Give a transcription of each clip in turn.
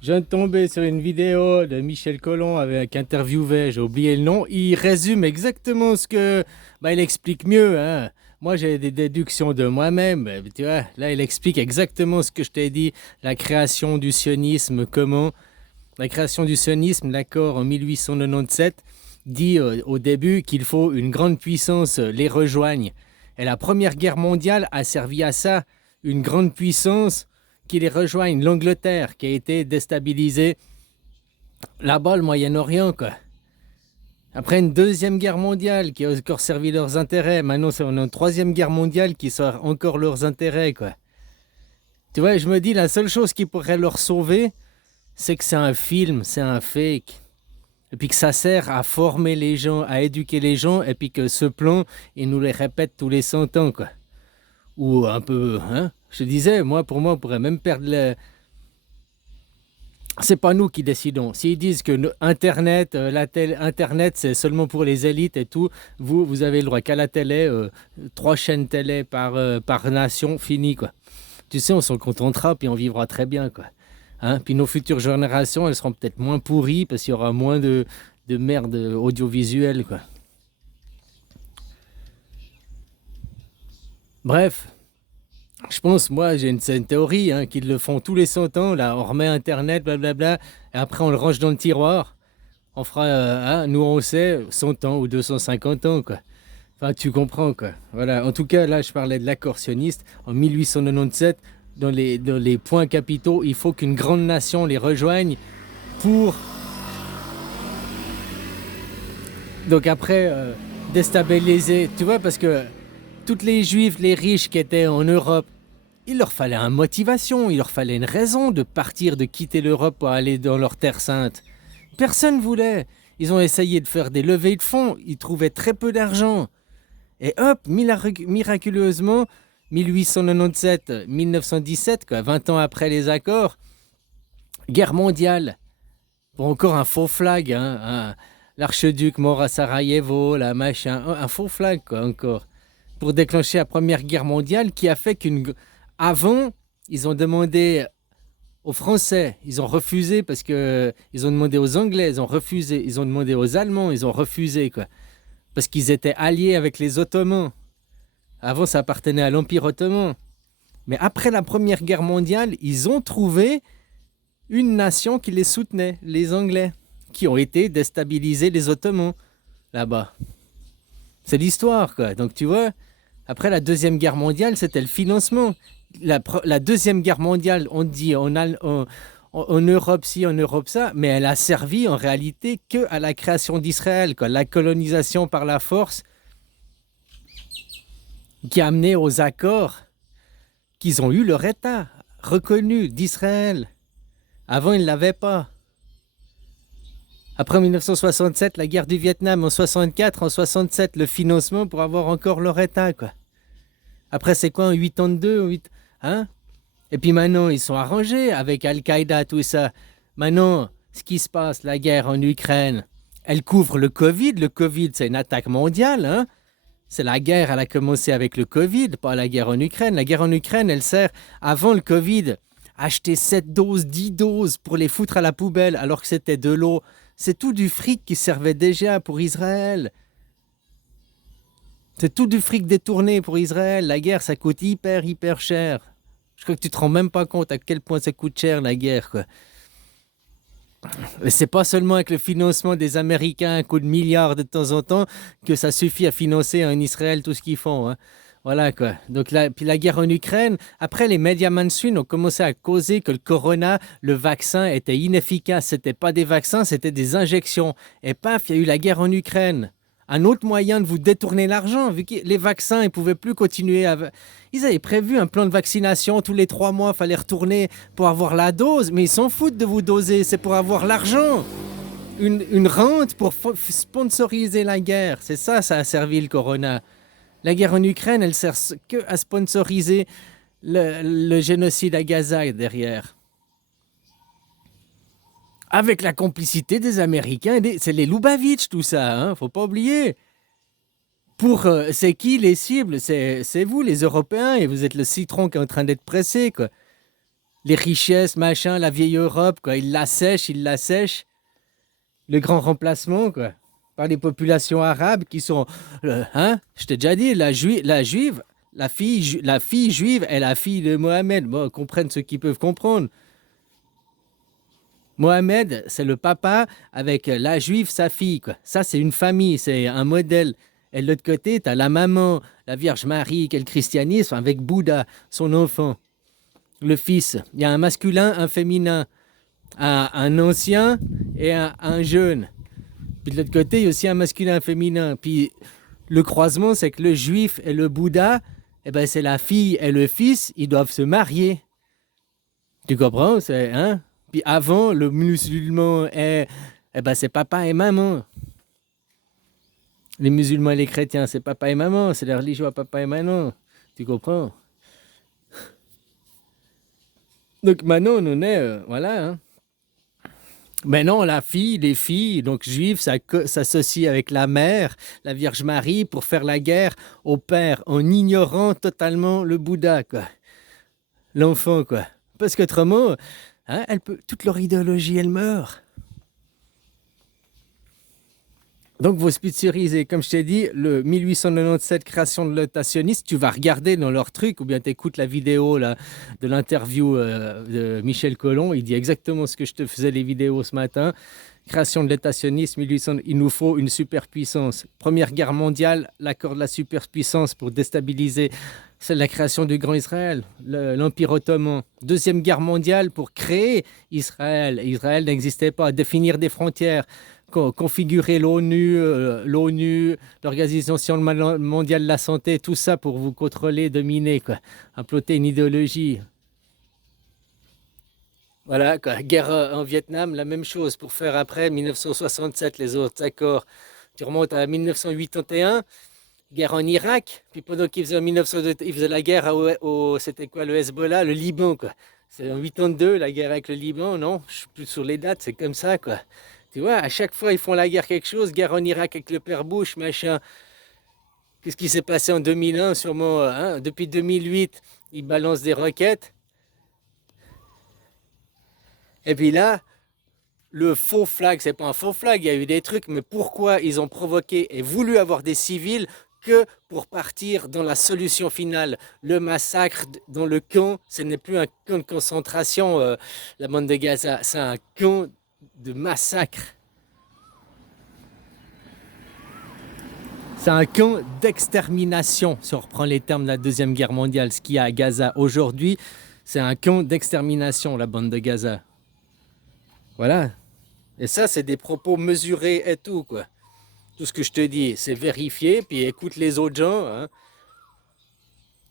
Je viens de tomber sur une vidéo de Michel Collomb avec interviewé, j'ai oublié le nom. Il résume exactement ce que. Bah, il explique mieux, hein. Moi, j'ai des déductions de moi-même. Tu vois, là, il explique exactement ce que je t'ai dit. La création du sionisme, comment. La création du sionisme, l'accord en 1897, dit au début qu'il faut une grande puissance les rejoigne. Et la Première Guerre mondiale a servi à ça. Une grande puissance qui les rejoigne, l'Angleterre qui a été déstabilisée là-bas, le Moyen-Orient, quoi. Après une deuxième guerre mondiale qui a encore servi leurs intérêts, maintenant c'est une troisième guerre mondiale qui sert encore leurs intérêts, quoi. Tu vois, je me dis, la seule chose qui pourrait leur sauver, c'est que c'est un film, c'est un fake. Et puis que ça sert à former les gens, à éduquer les gens, et puis que ce plan, ils nous les répètent tous les 100 ans, quoi. Ou un peu, hein. Je te disais, moi, pour moi, on pourrait même perdre le, c'est pas nous qui décidons. S'ils disent que Internet, Internet, c'est seulement pour les élites et tout, vous avez le droit qu'à la télé, 3 chaînes télé par nation, fini, quoi. Tu sais, on s'en contentera, puis on vivra très bien, quoi. Hein? Puis nos futures générations, elles seront peut-être moins pourries, parce qu'il y aura moins de merde audiovisuelle, quoi. Bref, je pense, moi, c'est une théorie, hein, qu'ils le font tous les 100 ans, là, on remet Internet, blablabla, et après on le range dans le tiroir. On fera, hein, nous on sait, 100 ans ou 250 ans, quoi. Enfin, tu comprends, quoi. Voilà. En tout cas, là, je parlais de l'accord sioniste. En 1897, dans les points capitaux, il faut qu'une grande nation les rejoigne pour, donc après, déstabiliser. Tu vois, parce que toutes les juifs, les riches qui étaient en Europe, il leur fallait une motivation, il leur fallait une raison de partir, de quitter l'Europe pour aller dans leur terre sainte. Personne voulait. Ils ont essayé de faire des levées de fonds, ils trouvaient très peu d'argent. Et hop, miraculeusement, 1897-1917, quoi, 20 ans après les accords, guerre mondiale. Bon, encore un faux flag, hein, l'archiduc mort à Sarajevo, la machin, un faux flag, quoi, encore. Pour déclencher la première guerre mondiale qui a fait qu'une. Avant, ils ont demandé aux Français, ils ont refusé parce que. Ils ont demandé aux Anglais, ils ont refusé. Ils ont demandé aux Allemands, ils ont refusé, quoi. Parce qu'ils étaient alliés avec les Ottomans. Avant, ça appartenait à l'Empire ottoman. Mais après la Première Guerre mondiale, ils ont trouvé une nation qui les soutenait, les Anglais, qui ont été déstabilisés les Ottomans là-bas. C'est l'histoire, quoi. Donc tu vois, après la Deuxième Guerre mondiale, c'était le financement. La Deuxième Guerre mondiale, on dit en Europe ci, en Europe ça, mais elle a servi en réalité que à la création d'Israël, quoi. La colonisation par la force qui a amené aux accords qu'ils ont eu leur État reconnu d'Israël. Avant, ils ne l'avaient pas. Après 1967, la guerre du Vietnam, en 64, en 67, le financement pour avoir encore leur État, quoi. Après, c'est quoi, en 82, hein? Et puis maintenant, ils sont arrangés avec Al-Qaïda, tout ça. Maintenant, ce qui se passe, la guerre en Ukraine, elle couvre le Covid. Le Covid, c'est une attaque mondiale, hein? C'est la guerre, elle a commencé avec le Covid, pas la guerre en Ukraine. La guerre en Ukraine, elle sert, avant le Covid, à acheter 7 doses, 10 doses pour les foutre à la poubelle alors que c'était de l'eau. C'est tout du fric qui servait déjà pour Israël. C'est tout du fric détourné pour Israël. La guerre, ça coûte hyper, hyper cher. Je crois que tu te rends même pas compte à quel point ça coûte cher, la guerre, quoi. Et c'est pas seulement avec le financement des Américains, un coup de milliards de temps en temps, que ça suffit à financer en Israël tout ce qu'ils font, hein. Voilà, quoi. Donc puis la guerre en Ukraine, après les médias mainstream ont commencé à causer que le corona, le vaccin était inefficace. C'était pas des vaccins, c'était des injections. Et paf, il y a eu la guerre en Ukraine. Un autre moyen de vous détourner l'argent, vu que les vaccins, ils ne pouvaient plus continuer à. Ils avaient prévu un plan de vaccination, tous les 3 mois, il fallait retourner pour avoir la dose, mais ils s'en foutent de vous doser, c'est pour avoir l'argent. Une rente pour sponsoriser la guerre. C'est ça, ça a servi le corona. La guerre en Ukraine, elle sert que à sponsoriser le génocide à Gaza derrière. Avec la complicité des Américains, c'est les Lubavitch, tout ça, hein, faut pas oublier. C'est qui les cibles? C'est vous, les Européens, et vous êtes le citron qui est en train d'être pressé, quoi. les richesses, machin, la vieille Europe, quoi. Ils l'assèchent. Le grand remplacement, quoi. Par les populations arabes qui sont, hein, je t'ai déjà dit, la fille juive est la fille de Mohamed. Bon, comprennent ceux qui peuvent comprendre. Mohamed, c'est le papa avec la juive, sa fille, quoi. Ça, c'est une famille, c'est un modèle. Et de l'autre côté, tu as la maman, la Vierge Marie, qui est le christianisme, avec Bouddha, son enfant, le fils. Il y a un masculin, un féminin, un ancien et un jeune. Puis de l'autre côté, il y a aussi un masculin, un féminin. Puis le croisement, c'est que le juif et le Bouddha, eh ben, c'est la fille et le fils, ils doivent se marier. Tu comprends? C'est, hein? Puis avant, le musulman eh ben, c'est papa et maman. Les musulmans et les chrétiens, c'est papa et maman. C'est la religion à papa et maman. Tu comprends? Donc maintenant, on en est, voilà, hein. Maintenant, les filles, donc juives, s'associent avec la mère, la Vierge Marie, pour faire la guerre au père, en ignorant totalement le Bouddha, quoi. L'enfant, quoi. Parce qu'autrement, hein, toute leur idéologie, elle meurt. Donc, vos spitzurisés, comme je t'ai dit, le 1897, création de l'État sioniste, tu vas regarder dans leur truc, ou bien tu écoutes la vidéo là, de l'interview de Michel Colomb, il dit exactement ce que je te faisais les vidéos ce matin. Création de l'État sioniste, 1800, il nous faut une superpuissance. Première guerre mondiale, l'accord de la superpuissance pour déstabiliser, c'est la création du Grand Israël, l'Empire ottoman. Deuxième guerre mondiale pour créer Israël. Israël n'existait pas, définir des frontières, configurer l'ONU, l'Organisation mondiale de la santé, tout ça pour vous contrôler, dominer, quoi. Implanter une idéologie. Voilà, quoi. Guerre en Vietnam, la même chose pour faire après 1967 les autres accords. Tu remontes à 1981, guerre en Irak, puis pendant qu'ils faisaient en 1902, ils faisaient la guerre c'était quoi, le Hezbollah, le Liban, quoi. C'est en 82 la guerre avec le Liban, non? Je suis plus sur les dates, c'est comme ça, quoi. Tu vois, à chaque fois, ils font la guerre quelque chose, guerre en Irak avec le père Bush, machin. Qu'est-ce qui s'est passé en 2001, sûrement, hein? Depuis 2008, ils balancent des roquettes. Et puis là, le faux flag, c'est pas un faux flag, il y a eu des trucs, mais pourquoi ils ont provoqué et voulu avoir des civils que pour partir dans la solution finale? Le massacre dans le camp, ce n'est plus un camp de concentration, la bande de Gaza, c'est un camp de massacre. C'est un camp d'extermination, si on reprend les termes de la Deuxième Guerre mondiale. Ce qu'il y a à Gaza aujourd'hui, c'est un camp d'extermination, la bande de Gaza. Voilà. Et ça, c'est des propos mesurés et tout, quoi. Tout ce que je te dis, c'est vérifié, puis écoute les autres gens, hein.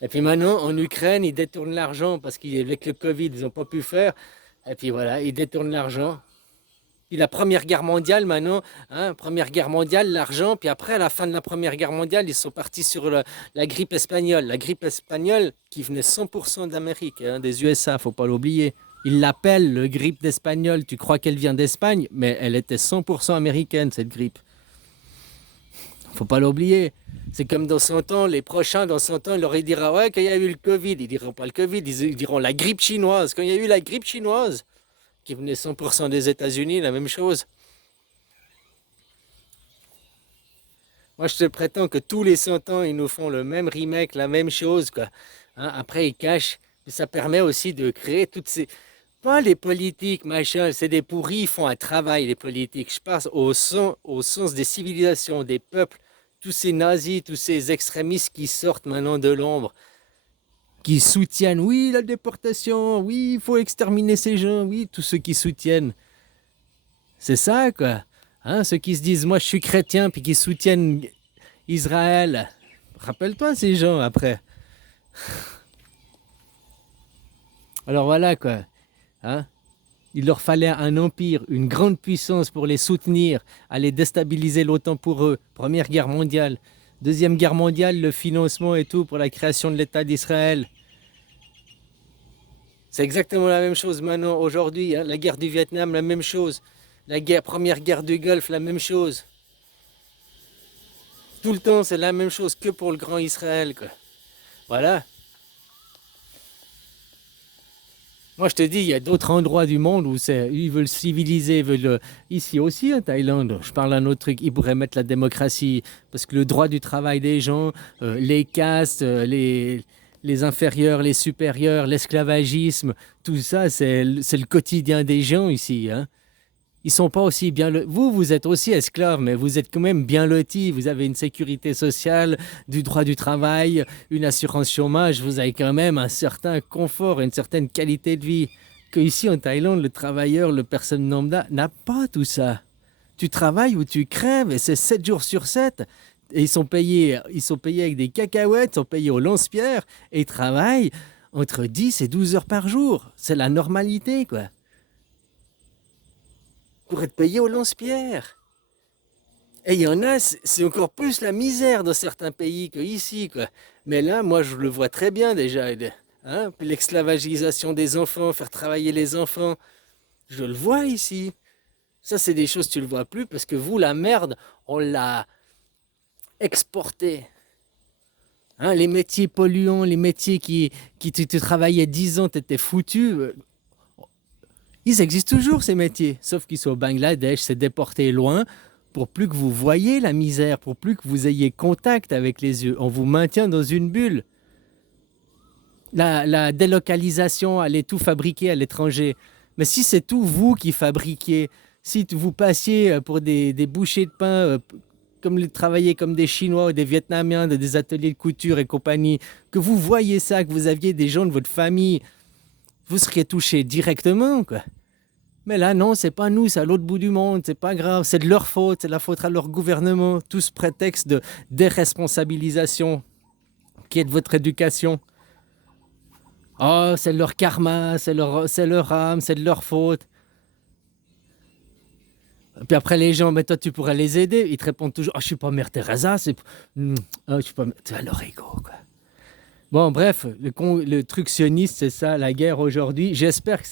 Et puis maintenant, en Ukraine, ils détournent l'argent parce qu'avec le Covid, ils n'ont pas pu faire. Et puis voilà, ils détournent l'argent. Puis la Première Guerre mondiale, maintenant, hein, Première Guerre mondiale, l'argent, puis après, à la fin de la Première Guerre mondiale, ils sont partis sur la grippe espagnole. La grippe espagnole qui venait 100% d'Amérique, hein, des USA, faut pas l'oublier. Ils l'appellent le grippe d'Espagnol. Tu crois qu'elle vient d'Espagne, mais elle était 100% américaine, cette grippe. Faut pas l'oublier. C'est comme dans 100 ans, les prochains, dans 100 ans, ils leur diront, ouais, quand il y a eu le Covid, ils diront pas le Covid, ils diront la grippe chinoise. Quand il y a eu la grippe chinoise, qui venait 100% des États-Unis, la même chose. Moi, je te prétends que tous les 100 ans, ils nous font le même remake, la même chose, quoi. Hein, après, ils cachent. Mais ça permet aussi de créer toutes ces... Pas les politiques, machin, c'est des pourris, ils font un travail, les politiques. Je pense au sens des civilisations, des peuples, tous ces nazis, tous ces extrémistes qui sortent maintenant de l'ombre, qui soutiennent, oui, la déportation, oui, il faut exterminer ces gens, oui, tous ceux qui soutiennent. C'est ça, quoi. Hein, ceux qui se disent, moi, je suis chrétien, puis qui soutiennent Israël. Rappelle-toi ces gens, après. Alors voilà, quoi. Hein? Il leur fallait un empire, une grande puissance pour les soutenir, aller déstabiliser l'OTAN pour eux. Première guerre mondiale. Deuxième guerre mondiale, le financement et tout pour la création de l'État d'Israël. C'est exactement la même chose maintenant, aujourd'hui. Hein? La guerre du Vietnam, la même chose. Première guerre du Golfe, la même chose. Tout le temps, c'est la même chose que pour le grand Israël, quoi. Voilà. Moi, je te dis, il y a d'autres endroits du monde où ils veulent civiliser, ils veulent, ici aussi en Thaïlande, je parle d'un autre truc, ils pourraient mettre la démocratie, parce que le droit du travail des gens, les castes, les inférieurs, les supérieurs, l'esclavagisme, tout ça, c'est le quotidien des gens ici, hein. Ils sont pas aussi bien. Vous, vous êtes aussi esclave, mais vous êtes quand même bien lotis. Vous avez une sécurité sociale, du droit du travail, une assurance chômage. Vous avez quand même un certain confort, une certaine qualité de vie. Que ici en Thaïlande, le travailleur, le personne lambda n'a pas tout ça. Tu travailles ou tu crèves et c'est 7 jours sur 7. Et ils sont payés avec des cacahuètes, ils sont payés au lance-pierre et ils travaillent entre 10 et 12 heures par jour. C'est la normalité, quoi. Pour être payé au lance-pierre. Et il y en a, c'est encore plus la misère dans certains pays qu'ici, quoi. Mais là, moi, je le vois très bien déjà. Hein, puis l'esclavagisation des enfants, faire travailler les enfants, je le vois ici. Ça, c'est des choses que tu ne le vois plus parce que vous, la merde, on l'a exportée. Hein, les métiers polluants, les métiers qui tu travaillais 10 ans, tu étais foutu. Ils existent toujours, ces métiers. Sauf qu'ils sont au Bangladesh, c'est déporté loin pour plus que vous voyez la misère, pour plus que vous ayez contact avec les yeux. On vous maintient dans une bulle. La délocalisation, allez tout fabriquer à l'étranger. Mais si c'est tout vous qui fabriquiez, si vous passiez pour des bouchers de pain, travailler comme des Chinois ou des Vietnamiens, dans des ateliers de couture et compagnie, que vous voyez ça, que vous aviez des gens de votre famille, vous seriez touché directement, quoi. Mais là, non, c'est pas nous, c'est à l'autre bout du monde, c'est pas grave, c'est de leur faute, c'est la faute à leur gouvernement, tout ce prétexte de déresponsabilisation qui est de votre éducation. Oh, c'est leur karma, c'est leur âme, c'est de leur faute. Puis après, les gens, mais toi, tu pourrais les aider. Ils te répondent toujours, oh, je suis pas Mère Teresa, oh, je suis pas... C'est leur ego, quoi. Bon, bref, le truc sioniste, c'est ça, la guerre aujourd'hui. J'espère que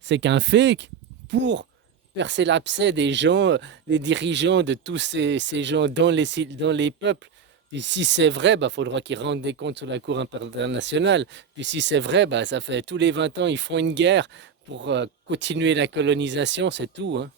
c'est qu'un fake pour percer l'abcès des gens, des dirigeants, de tous ces gens dans les peuples. Et si c'est vrai, bah, faudra qu'ils rendent des comptes sur la Cour internationale. Puis si c'est vrai, bah, ça fait tous les 20 ans, ils font une guerre pour continuer la colonisation, c'est tout, hein.